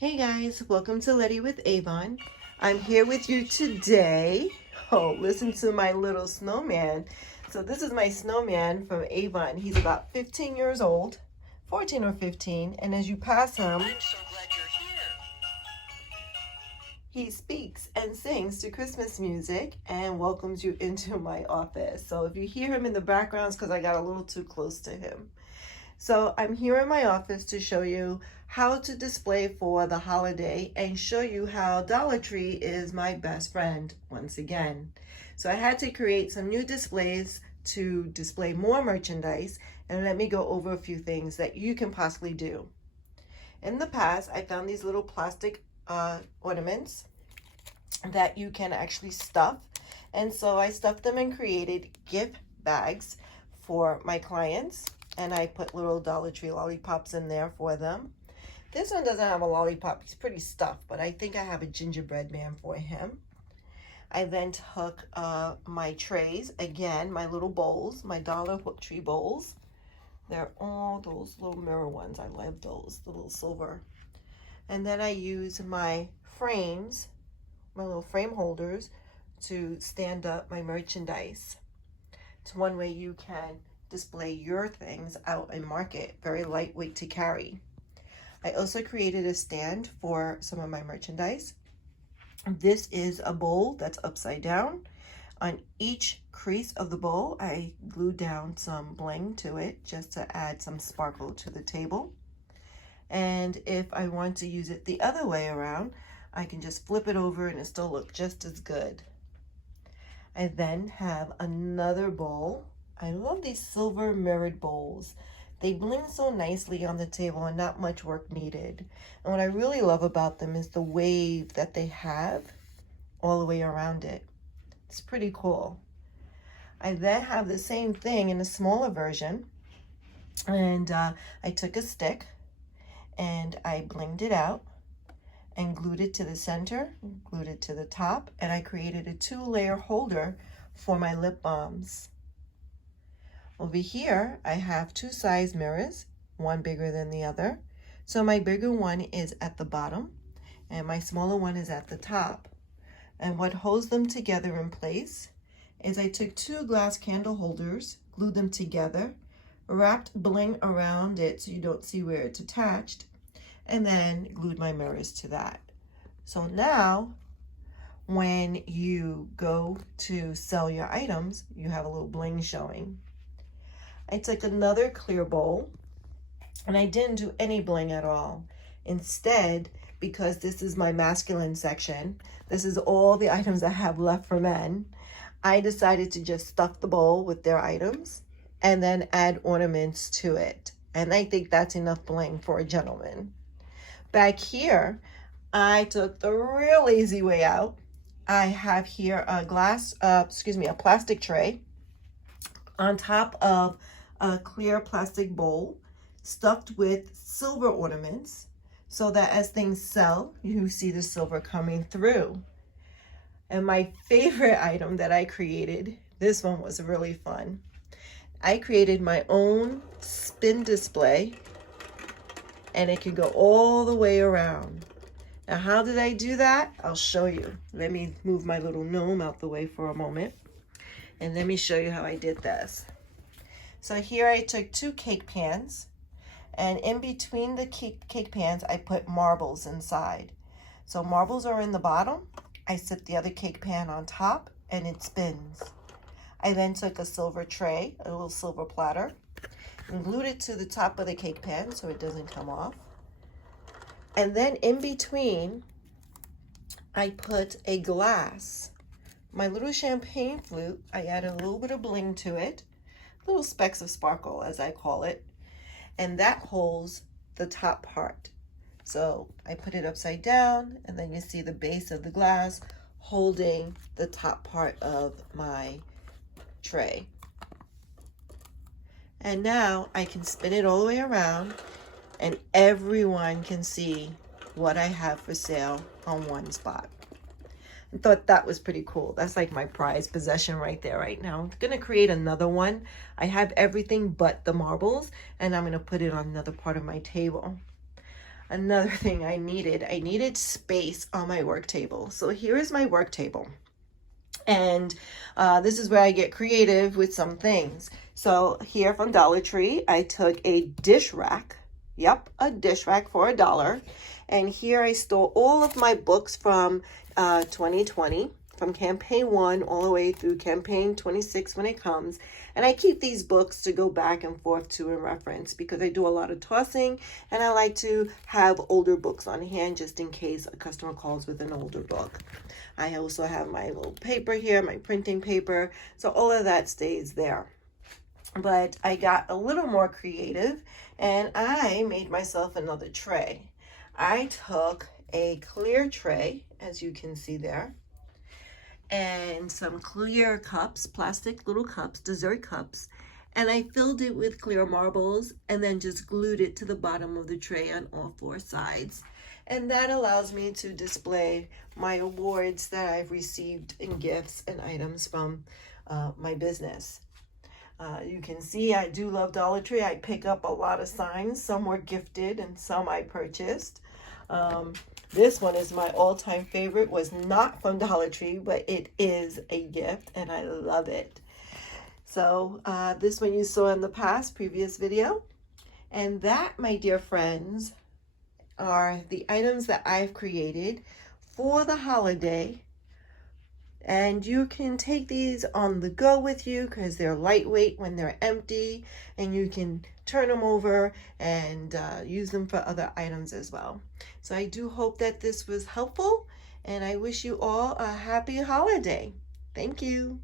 Hey guys, welcome to Letty with Avon. I'm here with you today. Oh, listen to my little snowman. So this is my snowman from Avon. He's about 15 years old, 14 or 15, and as you pass him, I'm so glad you're here. he speaks and sings to Christmas music and welcomes you into my office. So if you hear him in the background, it's because I got a little too close to him. So I'm here in my office to show you how to display for the holiday and show you how Dollar Tree is my best friend once again. So I had to create some new displays to display more merchandise, and let me go over a few things that you can possibly do. In the past, I found these little plastic ornaments that you can actually stuff, and so I stuffed them and created gift bags for my clients, and I put little Dollar Tree lollipops in there for them. This one doesn't have a lollipop, he's pretty stuffed, but I think I have a gingerbread man for him. I then took my trays, again, my little bowls, my Dollar Tree bowls. They're all those little mirror ones. I love those, the little silver. And then I use my frames, my little frame holders, to stand up my merchandise. It's one way you can display your things out in market, very lightweight to carry. I also created a stand for some of my merchandise. This is a bowl that's upside down. On each crease of the bowl, I glued down some bling to it just to add some sparkle to the table. And if I want to use it the other way around, I can just flip it over and it still look just as good. I then have another bowl. I love these silver mirrored bowls. They bling so nicely on the table and not much work needed. And what I really love about them is the wave that they have all the way around it. It's pretty cool. I then have the same thing in a smaller version. And I took a stick and I blinged it out and glued it to the center, glued it to the top, and I created a 2-layer holder for my lip balms. Over here, I have 2 size mirrors, one bigger than the other. So my bigger one is at the bottom and my smaller one is at the top. And what holds them together in place is I took 2 glass candle holders, glued them together, wrapped bling around it so you don't see where it's attached, and then glued my mirrors to that. So now when you go to sell your items, you have a little bling showing. I took another clear bowl and I didn't do any bling at all. Instead, because this is my masculine section, this is all the items I have left for men, I decided to just stuff the bowl with their items and then add ornaments to it. And I think that's enough bling for a gentleman. Back here, I took the real easy way out. I have here a a plastic tray on top of a clear plastic bowl stuffed with silver ornaments so that as things sell, you see the silver coming through. And my favorite item that I created, this one was really fun. I created my own spin display and it could go all the way around. Now, how did I do that? I'll show you. Let me move my little gnome out the way for a moment. And let me show you how I did this. So here I took 2 cake pans, and in between the cake pans, I put marbles inside. So marbles are in the bottom. I set the other cake pan on top, and it spins. I then took a silver tray, a little silver platter, and glued it to the top of the cake pan so it doesn't come off. And then in between, I put a glass. My little champagne flute, I added a little bit of bling to it, little specks of sparkle as I call it, and that holds the top part. So I put it upside down and then you see the base of the glass holding the top part of my tray. And now I can spin it all the way around and everyone can see what I have for sale on one spot. I thought that was pretty cool. That's like my prized possession right there right now. I'm gonna create another one. I have everything but the marbles and I'm gonna put it on another part of my table. another thing I needed space on my work table. So here is my work table. And this is where I get creative with some things. So here from Dollar Tree, I took a dish rack. Yep, a dish rack for $1. And here I store all of my books from 2020, from campaign 1 all the way through campaign 26 when it comes. And I keep these books to go back and forth to and reference because I do a lot of tossing, and I like to have older books on hand just in case a customer calls with an older book. I also have my little paper here, my printing paper, so all of that stays there. But I got a little more creative and I made myself another tray. I took a clear tray, as you can see there, and some clear cups, plastic little cups, dessert cups, and I filled it with clear marbles and then just glued it to the bottom of the tray on all 4 sides. And that allows me to display my awards that I've received in gifts and items from my business. You can see I do love Dollar Tree. I pick up a lot of signs. Some were gifted and some I purchased. This one is my all-time favorite. Was not from Dollar Tree, but it is a gift and I love it. So this one you saw in the previous video. And that, my dear friends, are the items that I've created for the holiday. And you can take these on the go with you because they're lightweight when they're empty, and you can turn them over and use them for other items as well. So I do hope that this was helpful, and I wish you all a happy holiday. Thank you.